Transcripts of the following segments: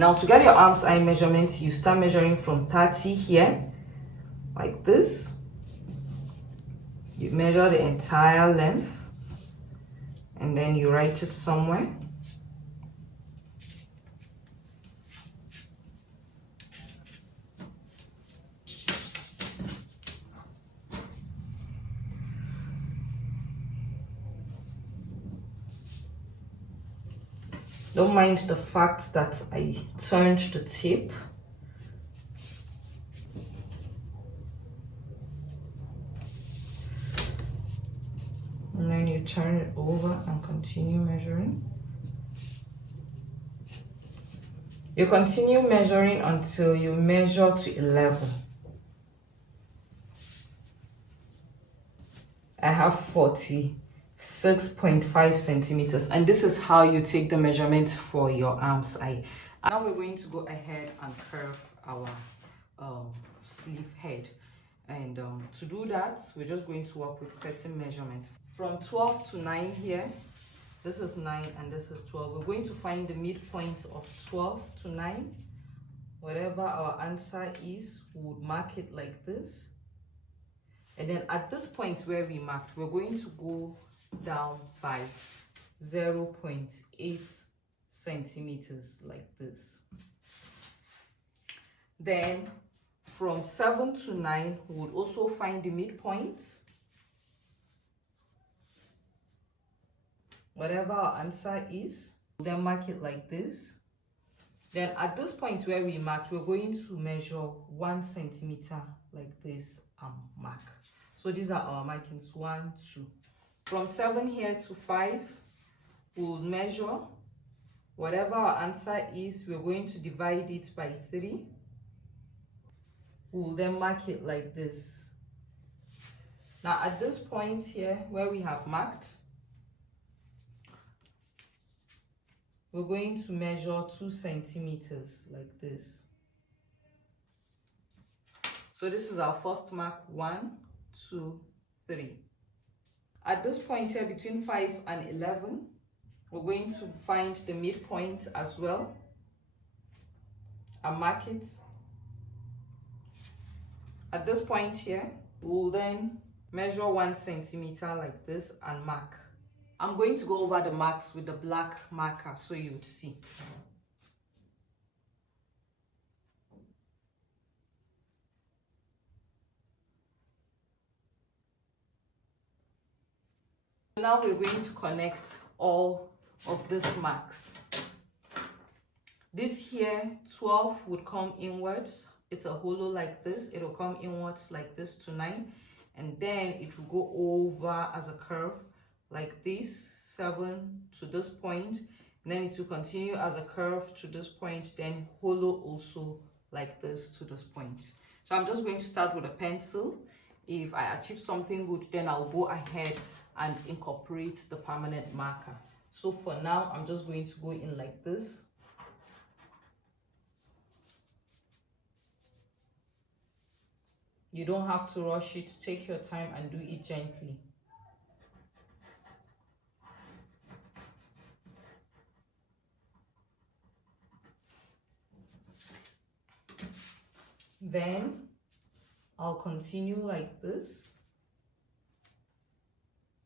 Now to get your arm's eye measurement, you start measuring from 30 here, like this. You measure the entire length and then you write it somewhere. Don't mind the fact that I turned the tip. And then you turn it over and continue measuring. You continue measuring until you measure to 11. I have 46.5 centimeters, and this is how you take the measurement for your arm's eye. Now we're going to go ahead and curve our sleeve head, and to do that we're just going to work with certain measurements from 12 to 9 here. This is 9 and this is 12. We're going to find the midpoint of 12 to 9. Whatever our answer is, we would mark it like this. And then at this point where we marked, we're going to go down by 0.8 centimeters like this. Then from 7 to 9, we would also find the midpoint. Whatever our answer is, we'll then mark it like this. Then at this point where we marked, we're going to measure 1 centimeter like this and mark. So these are our markings, 1, 2. From 7 here to 5, we'll measure whatever our answer is. We're going to divide it by 3. We'll then mark it like this. Now at this point here where we have marked, we're going to measure 2 centimeters like this. So this is our first mark, 1, 2, 3. At this point here between 5 and 11, we're going to find the midpoint as well and mark it. At this point here, we'll then measure 1 centimeter like this and mark. I'm going to go over the marks with the black marker so you would see. Now we're going to connect all of these marks. This here, 12 would come inwards. It's a hollow like this. It will come inwards like this to 9. And then it will go over as a curve like this, 7 to this point. And then it will continue as a curve to this point, then hollow also like this to this point. So I'm just going to start with a pencil. If I achieve something good, then I'll go ahead and incorporate the permanent marker. So for now, I'm just going to go in like this. You don't have to rush it. Take your time and do it gently. Then I'll continue like this.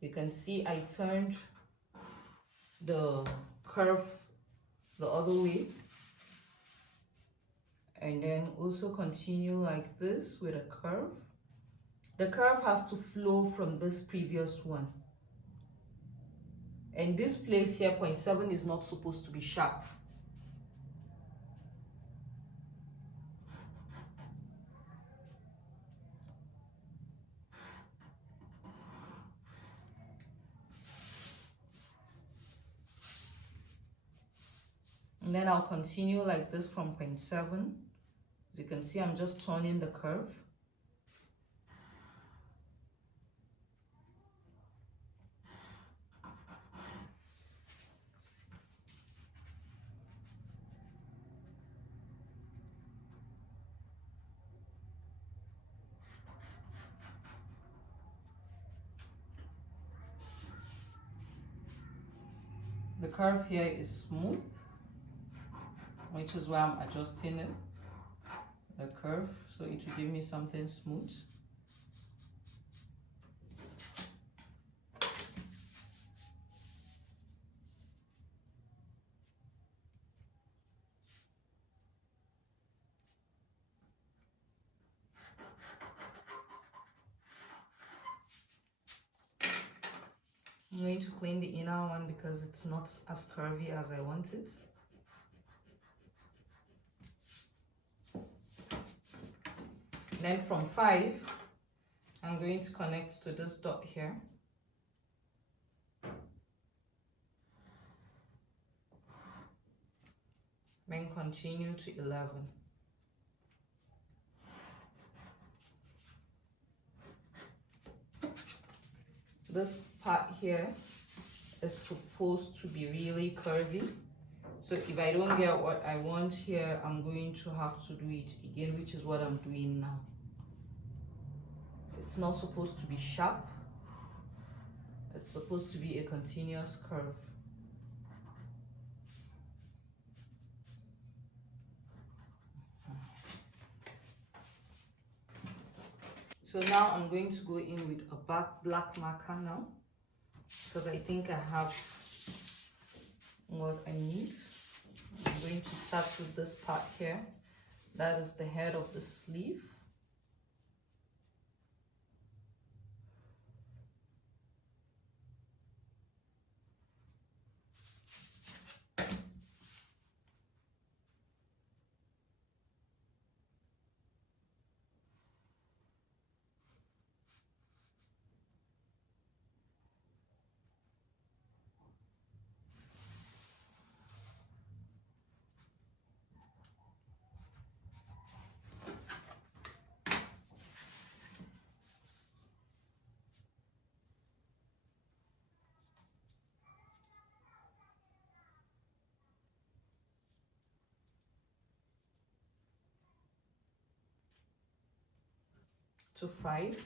You can see I turned the curve the other way, and then also continue like this with a curve. The curve has to flow from this previous one, and this place here, 0.7, is not supposed to be sharp. And then I'll continue like this from 0.7. As you can see, I'm just turning the curve. The curve here is smooth. which is why I'm adjusting it, the curve, so it will give me something smooth. I'm going to clean the inner one because it's not as curvy as I want it. Then from 5, I'm going to connect to this dot here. Then continue to 11. This part here is supposed to be really curvy. So if I don't get what I want here, I'm going to have to do it again, which is what I'm doing now. It's not supposed to be sharp. It's supposed to be a continuous curve. So now I'm going to go in with a black marker now, because I think I have what I need. I'm going to start with this part here. That is the head of the sleeve. To 5,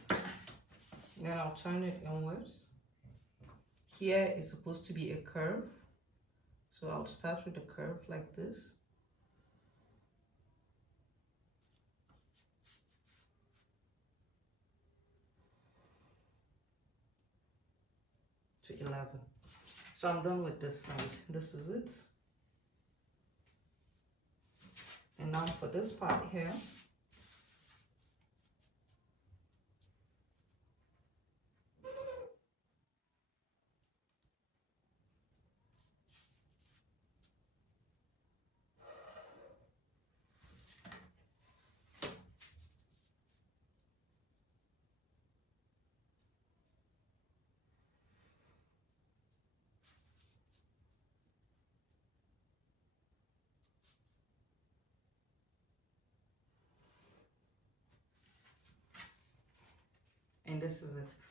then I'll turn it inwards. Here is supposed to be a curve, so I'll start with a curve like this. To 11. So I'm done with this side. This is it. And now for this part here, and this is it.